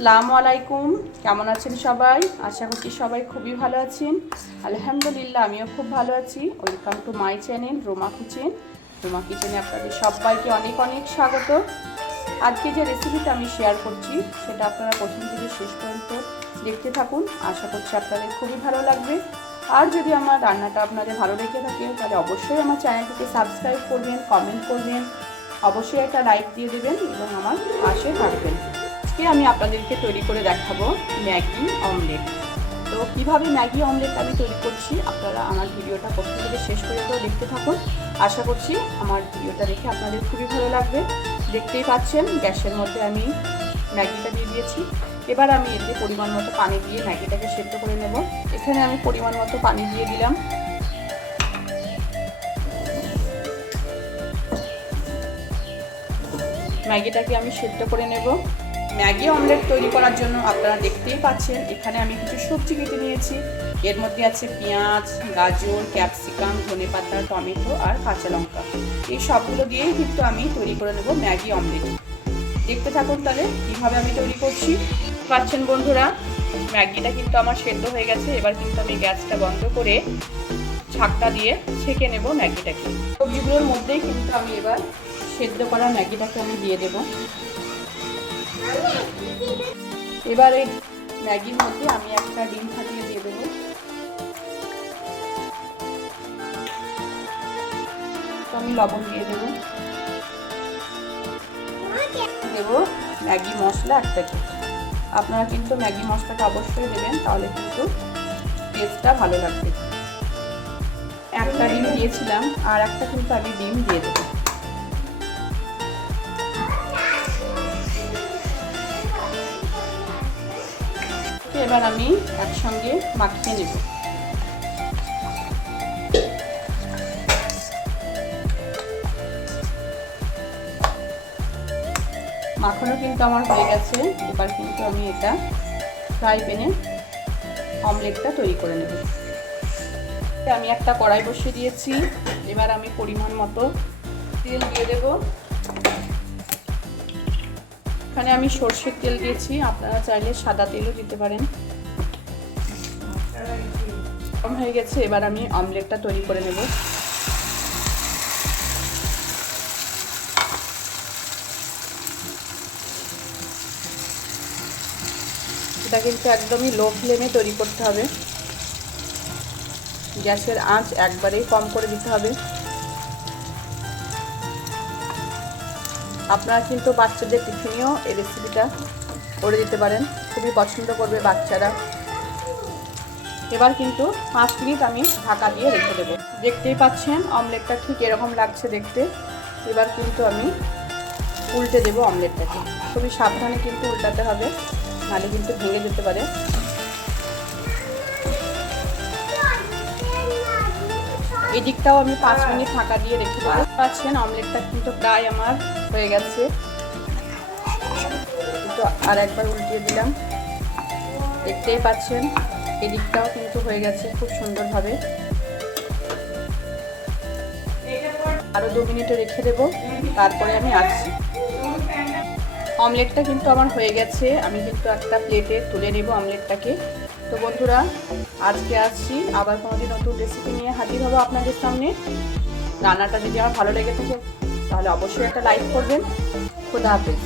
আসসালামু আলাইকুম, কেমন আছেন সবাই? আশা করছি সবাই খুবই ভালো আছেন। আলহামদুলিল্লাহ আমিও খুব ভালো আছি। Welcome to my channel Ruma kitchen. Ruma কিচেনে আপনাদের সবাইকে অনেক অনেক স্বাগত। আজকে যে রেসিপিটা আমি শেয়ার করছি সেটা আপনারা প্রথম থেকে শেষ পর্যন্ত দেখতে থাকুন। আশা করছি আপনাদের খুবই ভালো লাগবে। আর যদি আমার রান্নাটা আপনাদের ভালো লেগে থাকে তাহলে অবশ্যই আমার চ্যানেলটিকে সাবস্ক্রাইব করবেন, কমেন্ট করবেন, অবশ্যই একটা লাইক দিয়ে দেবেন এবং আমার পাশে থাকবেন। আজকে আমি আপনাদেরকে তৈরি করে দেখাবো ম্যাগি অমলেট। তো কিভাবে ম্যাগি অমলেট আমি তৈরি করছি আপনারা আমার ভিডিওটা প্রথম থেকে শেষ পর্যন্ত দেখতে থাকুন। আশা করছি আমার ভিডিওটা দেখে আপনাদের খুবই ভালো লাগবে। দেখতেই পাচ্ছেন গ্যাসের মধ্যে আমি ম্যাগিটা দিয়ে দিয়েছি। এবার আমি এতে পরিমাণ মতো পানি দিয়ে ম্যাগিটাকে সেদ্ধ করে নেব। এখানে আমি পরিমাণ মতো পানি দিয়ে দিলাম। ম্যাগিটাকে আমি সেদ্ধ করে নেব। ম্যাগি অমলেট তৈরি করার জন্য আপনারা দেখতেই পাচ্ছেন এখানে আমি কিছু সবজি কেটে নিয়েছি। এর মধ্যে আছে পেঁয়াজ, গাজর, ক্যাপসিকাম, ধনেপাতা, টমেটো আর কাঁচা লঙ্কা। এই সবগুলো দিয়েই কিন্তু আমি তৈরি করে নেব ম্যাগি অমলেট। দেখতে থাকুন তাহলে কীভাবে আমি তৈরি করছি। পাচ্ছেন বন্ধুরা, ম্যাগিটা কিন্তু আমার সেদ্ধ হয়ে গেছে। এবার কিন্তু আমি গ্যাসটা বন্ধ করে ছাঁকটা দিয়ে ছেঁকে নেব ম্যাগিটাকে। সবজিগুলোর মধ্যেই কিন্তু আমি এবার সেদ্ধ করা ম্যাগিটাকে আমি দিয়ে দেব। এবার এই ম্যাগির মধ্যে আমি একটা ডিম ফাটিয়ে দিয়ে দেবো। তো আমি লবণ দিয়ে দেবো। দেবো ম্যাগি মশলা এক প্যাকেট। আপনারা কিন্তু ম্যাগি মশলাটা অবশ্যই দেবেন, তাহলে কিন্তু টেস্টটা ভালো লাগবে। একটা ডিম দিয়েছিলাম, আর একটা কিন্তু আমি ডিম দিয়ে দেবো। এবার আমি একসঙ্গে মাখিয়ে নেব। মাখানো কিন্তু আমার হয়ে গেছে। এবার কিন্তু আমি এটা ফ্রাই প্যানে অমলেটটা তৈরি করে নেব। আমি একটা কড়াই বসিয়ে দিয়েছি। এবার আমি পরিমাণ মতো তেল দিয়ে দেব। এখানে আমি সরষের তেল দিয়েছি, আপনারা চাইলে সাদা তেলও দিতে পারেন। গরম হয়ে গেছে, এবার আমি অমলেটটা তৈরি করে নেব। এটা কিন্তু একদমই লো ফ্লেমে তৈরি করতে হবে। গ্যাসের আঁচ একবারেই কম করে দিতে হবে। আপনারা কিন্তু বাচ্চাদের টিফিনেও এই রেসিপিটা করে দিতে পারেন, খুবই পছন্দ করবে বাচ্চারা। এবার কিন্তু 5 মিনিট আমি ঢাকা দিয়ে রেখে দেবো। দেখতেই পাচ্ছেন অমলেটটা ঠিক এরকম লাগছে দেখতে। এবার কিন্তু আমি উল্টে দেবো অমলেটটাকে। খুবই সাবধানে কিন্তু উল্টাতে হবে, নাহলে কিন্তু ভেঙে যেতে পারে। এই দিকটাও আমি 5 মিনিট ঢাকা দিয়ে রেখে দেবো। পাচ্ছেন অমলেটটা কিন্তু প্রায় আমার হয়ে গেছে। তো আর একবার উল্টিয়ে দিলাম। দেখতেই পাচ্ছেন এদিকটাও কিন্তু হয়ে গেছে খুব সুন্দরভাবে। আরও 2 মিনিটে রেখে দেবো, তারপরে আমি আসছি। অমলেটটা কিন্তু আমার হয়ে গেছে। আমি কিন্তু একটা প্লেটে তুলে নেব অমলেটটাকে। তো বন্ধুরা, আজকে আসছি, আবার কোনোদিন নতুন রেসিপি নিয়ে হাজির হবো আপনাদের সামনে। রান্নাটা যদি আমার ভালো লেগে থাকে তাহলে অবশ্যই একটা লাইক করবেন। খোদা হাফেজ।